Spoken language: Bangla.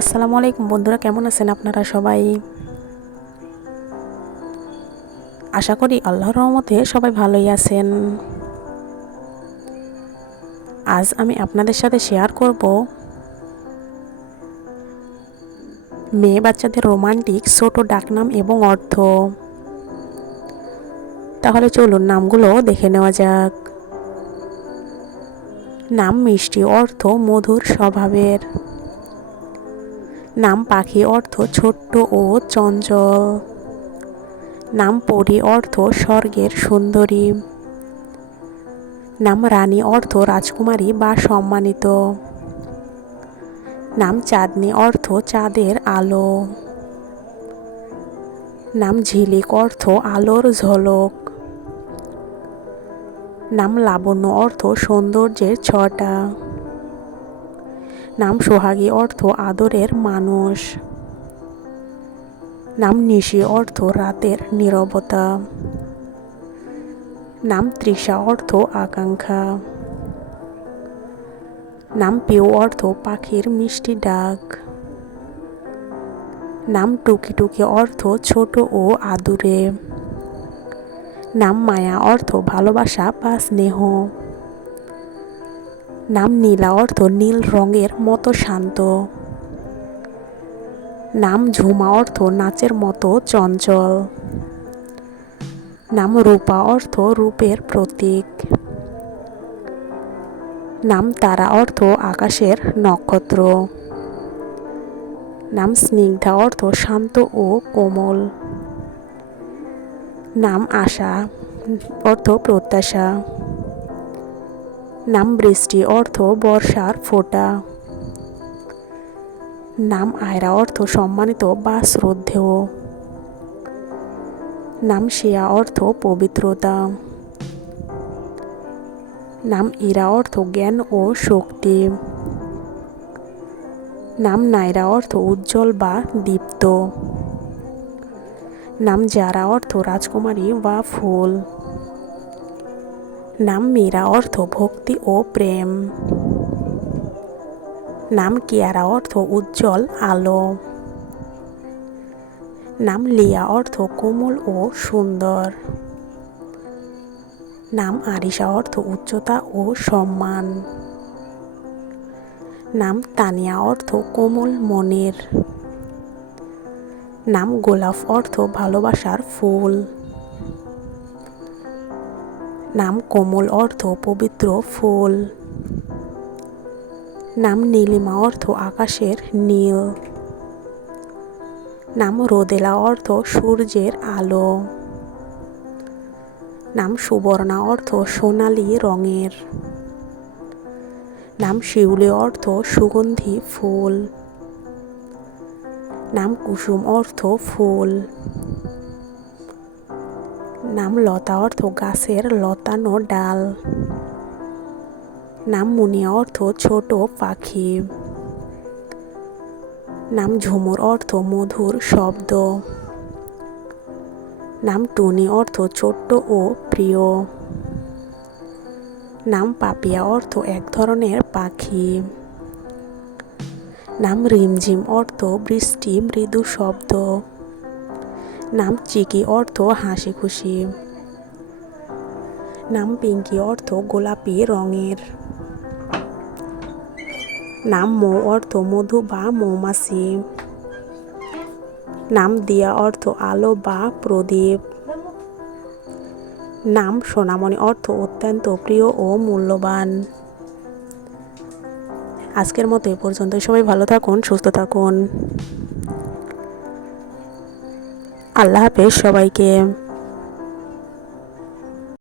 আসসালামু আলাইকুম বন্ধুরা, কেমন আছেন আপনারা সবাই? আশা করি আল্লাহর রহমতে সবাই ভালোই আছেন। আজ আমি আপনাদের সাথে শেয়ার করব মেয়ে বাচ্চাদের রোমান্টিক ছোট ডাকনাম এবং অর্থ। তাহলে চলুন নামগুলো দেখে নেওয়া যাক। নাম মিষ্টি, অর্থ মধুর স্বভাবের। নাম পাখি, অর্থ ছোট্ট ও চঞ্চল। নাম পরী, অর্থ স্বর্গের সুন্দরী। নাম রানী, অর্থ রাজকুমারী বা সম্মানিত। নাম চাঁদনী, অর্থ চাঁদের আলো। নাম ঝিলিক, অর্থ আলোর ঝলক। নাম লাবণ্য, অর্থ সৌন্দর্যের ছটা। নাম সোহাগী, অর্থ আদরের মানুষ। নাম নিশি, অর্থ রাতের নীরবতা। নাম তৃষা, অর্থ আকাঙ্ক্ষা। নাম পিউ, অর্থ পাখির মিষ্টি ডাক। নাম টুকি টুকি, অর্থ ছোট ও আদুরে। নাম মায়া, অর্থ ভালোবাসা বা স্নেহ। নাম নীলা, অর্থ নীল রঙের মতো শান্ত। নাম ঝুমা, অর্থ নাচের মতো চঞ্চল। নাম রূপা, অর্থ রূপের প্রতীক। নাম তারা, অর্থ আকাশের নক্ষত্র। নাম স্নিগ্ধা, অর্থ শান্ত ও কোমল। নাম আশা, অর্থ প্রত্যাশা। নাম বৃষ্টি, অর্থ বর্ষার ফোঁটা। নাম আয়রা, অর্থ সম্মানিত বা শ্রদ্ধেয়। নাম শিয়া, অর্থ পবিত্রতা। নাম ইরা, অর্থ জ্ঞান ও শক্তি। নাম নাইরা, অর্থ উজ্জ্বল বা দীপ্ত। নাম জারা, অর্থ রাজকুমারী বা ফুল। নাম মীরা, অর্থ ভক্তি ও প্রেম। নাম কিয়ারা, অর্থ উজ্জ্বল আলো। নাম লিয়া, অর্থ কোমল ও সুন্দর। নাম আরিশা, অর্থ উচ্চতা ও সম্মান। নাম তানিয়া, অর্থ কোমল মনের। নাম গোলাপ, অর্থ ভালোবাসার ফুল। নাম কোমল, অর্থ পবিত্র ফুল। নাম নীলিমা, অর্থ আকাশের নীল। নাম রোদেলা, অর্থ সূর্যের আলো। নাম সুবর্ণা, অর্থ সোনালী রঙের। নাম শিউলি, অর্থ সুগন্ধি ফুল। নাম কুসুম, অর্থ ফুল। নাম লতা, অর্থ গাছের লতানো ডাল। নাম মুনিয়া, অর্থ ছোট পাখি। নাম ঝুমুর, অর্থ মধুর শব্দ। নাম টুনি, অর্থ ছোট্ট ও প্রিয়। নাম পাপিয়া, অর্থ এক ধরনের পাখি। নাম রিমঝিম, অর্থ বৃষ্টি মৃদু শব্দ। নাম চিকি, অর্থ হাসি খুশি। নাম পিঙ্কি, অর্থ গোলাপি রঙের। নাম মৌ, অর্থ মধু বা মৌমাছি। নাম দিয়া, অর্থ আলো বা প্রদীপ। নাম সোনামণি, অর্থ অত্যন্ত প্রিয় ও মূল্যবান। আজকের মতো এ পর্যন্ত। সবাই ভালো থাকুন, সুস্থ থাকুন। আল্লাহ হাফেজ সবাইকে।